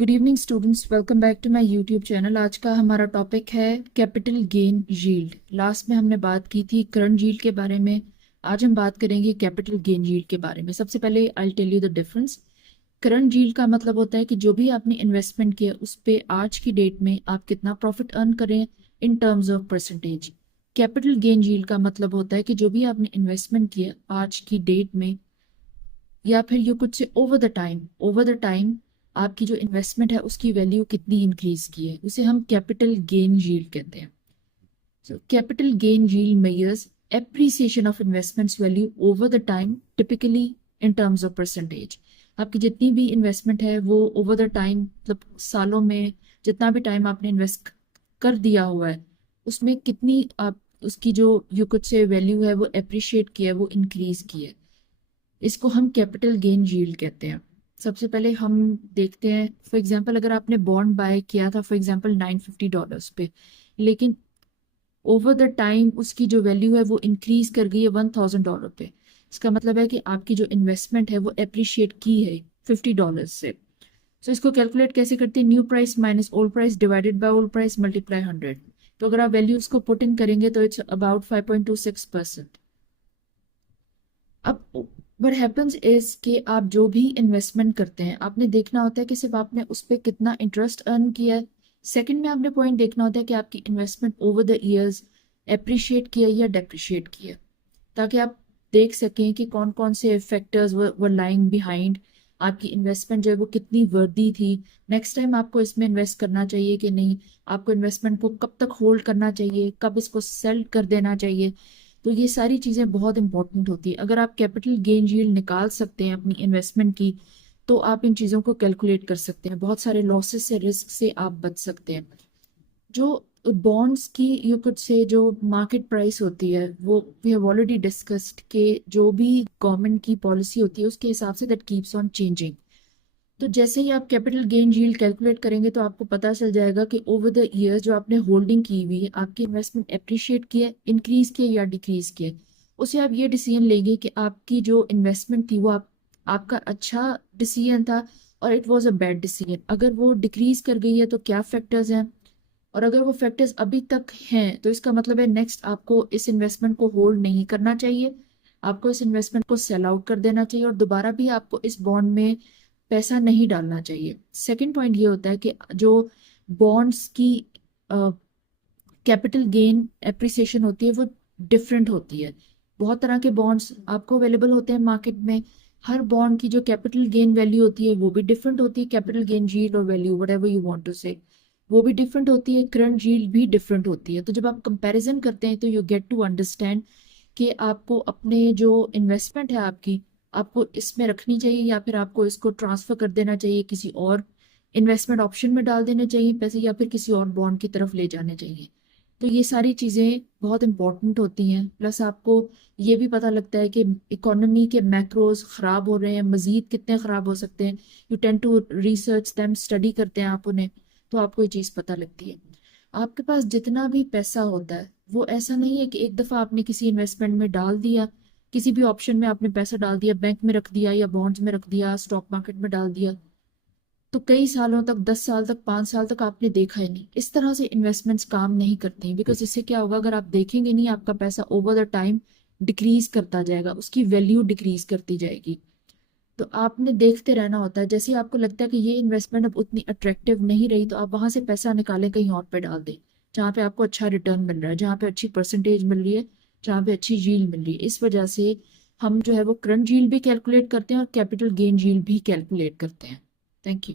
Good evening students, welcome back to my YouTube channel. आज का हमारा टॉपिक है कैपिटल गेन यील्ड। लास्ट में हमने बात की थी करंट यील्ड के बारे में। आज हम बात करेंगे कैपिटल गेन यील्ड के बारे में। सबसे पहले I tell you the difference. Current yield का मतलब होता है कि जो भी आपने इन्वेस्टमेंट किया उस पे आज की डेट में आप कितना प्रॉफिट अर्न करें in terms of percentage. Capital gain yield का मतलब होता है कि जो भी आपने इन्वेस्टमेंट किया आज की डेट में या फिर यू कुछ से ओवर द टाइम आपकी जो इन्वेस्टमेंट है उसकी वैल्यू कितनी इंक्रीज की है, उसे हम कैपिटल गेन यील्ड कहते हैं। So capital gain yield measures appreciation of investments value over the time, typically in terms of percentage. आपकी जितनी भी इन्वेस्टमेंट है वो ओवर द टाइम, मतलब सालों में जितना भी टाइम आपने इन्वेस्ट कर दिया हुआ है उसमें कितनी आप उसकी जो यू कुछ से वैल्यू है वो एप्रिशिएट किया है, वो इंक्रीज की है। इसको हम कैपिटल गेन यील्ड कहते हैं। सबसे पहले हम देखते हैं, फॉर एग्जांपल अगर आपने बॉन्ड बाय किया था फॉर एग्जांपल $950 पे, लेकिन ओवर द टाइम उसकी जो वैल्यू है वो इंक्रीज कर गई है $1000 पे। इसका मतलब है कि आपकी जो इन्वेस्टमेंट है वो एप्रिशिएट की है $50 से। सो इसको कैलकुलेट कैसे करते हैं? New price minus old price divided by old price multiply 100। तो अगर आप वैल्यूज को पुट इन करेंगे तो इट्स अबाउट 5.26%। अब व्हाट हैपेंस इज कि आप जो भी इन्वेस्टमेंट करते हैं आपने देखना होता है कि सिर्फ आपने उस पर कितना इंटरेस्ट अर्न किया है। सेकंड में आपने पॉइंट देखना होता है कि आपकी investment over the years appreciate किया या डेप्रिशिएट किया, ताकि आप देख सकें कि कौन कौन से फैक्टर्स वर लाइंग बिहाइंड आपकी इन्वेस्टमेंट जो है वो कितनी वर्दी थी। नेक्स्ट टाइम आपको इसमें इन्वेस्ट करना चाहिए कि नहीं, आपको इन्वेस्टमेंट को कब तक होल्ड करना चाहिए, कब इसको सेल कर देना चाहिए। तो ये सारी चीज़ें बहुत इंपॉर्टेंट होती है। अगर आप कैपिटल गेन यील्ड निकाल सकते हैं अपनी इन्वेस्टमेंट की तो आप इन चीज़ों को कैलकुलेट कर सकते हैं, बहुत सारे लॉसेस से, रिस्क से आप बच सकते हैं। जो बॉन्ड्स की यू कुड से जो मार्केट प्राइस होती है वो वी हैव ऑलरेडी डिस्कस्ड कि जो भी गवर्नमेंट की पॉलिसी होती है उसके हिसाब say that keeps on changing. तो जैसे ही आप कैपिटल गेन यील्ड कैलकुलेट करेंगे तो आपको पता चल जाएगा कि ओवर द ईयर्स जो आपने होल्डिंग की हुई है आपकी इन्वेस्टमेंट एप्रिशिएट की है, इंक्रीज की है या डिक्रीज की है। उससे आप ये डिसीजन लेंगे कि आपकी जो इन्वेस्टमेंट थी वो आपका अच्छा डिसीजन था और it was a bad decision. अगर वो डिक्रीज कर गई है तो क्या फैक्टर्स हैं, और अगर वो फैक्टर्स अभी तक हैं तो इसका मतलब है नेक्स्ट आपको इस इन्वेस्टमेंट को होल्ड नहीं करना चाहिए, आपको इस इन्वेस्टमेंट को सेल आउट कर देना चाहिए और दोबारा भी आपको इस बॉन्ड में पैसा नहीं डालना चाहिए। सेकंड पॉइंट ये होता है कि जो बॉन्ड्स की कैपिटल गेन एप्रिसिएशन होती है वो डिफरेंट होती है। बहुत तरह के बॉन्ड्स आपको अवेलेबल होते हैं मार्केट में। हर बॉन्ड की जो कैपिटल गेन वैल्यू होती है वो भी डिफरेंट होती है। कैपिटल गेन यील्ड और value whatever you want to say वो भी डिफरेंट होती है। करंट यील्ड भी डिफरेंट होती है। तो जब आप कंपैरिजन करते हैं तो यू गेट टू अंडरस्टैंड कि आपको अपने जो इन्वेस्टमेंट है आपकी, आपको इसमें रखनी चाहिए या फिर आपको इसको ट्रांसफर कर देना चाहिए, किसी और इन्वेस्टमेंट ऑप्शन में डाल देने चाहिए पैसे, या फिर किसी और बॉन्ड की तरफ ले जाने चाहिए। तो ये सारी चीज़ें बहुत इंपॉर्टेंट होती हैं। प्लस आपको ये भी पता लगता है कि इकोनॉमी के मैक्रोज ख़राब हो रहे हैं, मज़ीद कितने ख़राब हो सकते हैं। You tend to research them, study करते हैं आप उन्हें, तो आपको ये चीज़ पता लगती है। आपके पास जितना भी पैसा होता है वो ऐसा नहीं है कि एक दफ़ा आपने किसी इन्वेस्टमेंट में डाल दिया, किसी भी ऑप्शन में आपने पैसा डाल दिया, बैंक में रख दिया या बॉन्ड्स में रख दिया, स्टॉक मार्केट में डाल दिया, तो कई सालों तक, 10 साल तक, 5 साल तक आपने देखा ही नहीं। इस तरह से इन्वेस्टमेंट्स काम नहीं करती, बिकॉज इससे क्या होगा, अगर आप देखेंगे नहीं आपका पैसा ओवर द टाइम डिक्रीज करता जाएगा, उसकी वैल्यू डिक्रीज करती जाएगी। तो आपने देखते रहना होता है। जैसे ही आपको लगता है कि ये इन्वेस्टमेंट अब उतनी अट्रैक्टिव नहीं रही तो आप वहां से पैसा निकालें, कहीं और पे डाल दें जहाँ पे आपको अच्छा रिटर्न मिल रहा है, जहाँ पे अच्छी परसेंटेज मिल रही है, जहाँ पे अच्छी यील्ड मिल रही है। इस वजह से हम जो है वो करंट यील्ड भी कैलकुलेट करते हैं और कैपिटल गेन यील्ड भी कैलकुलेट करते हैं। Thank you.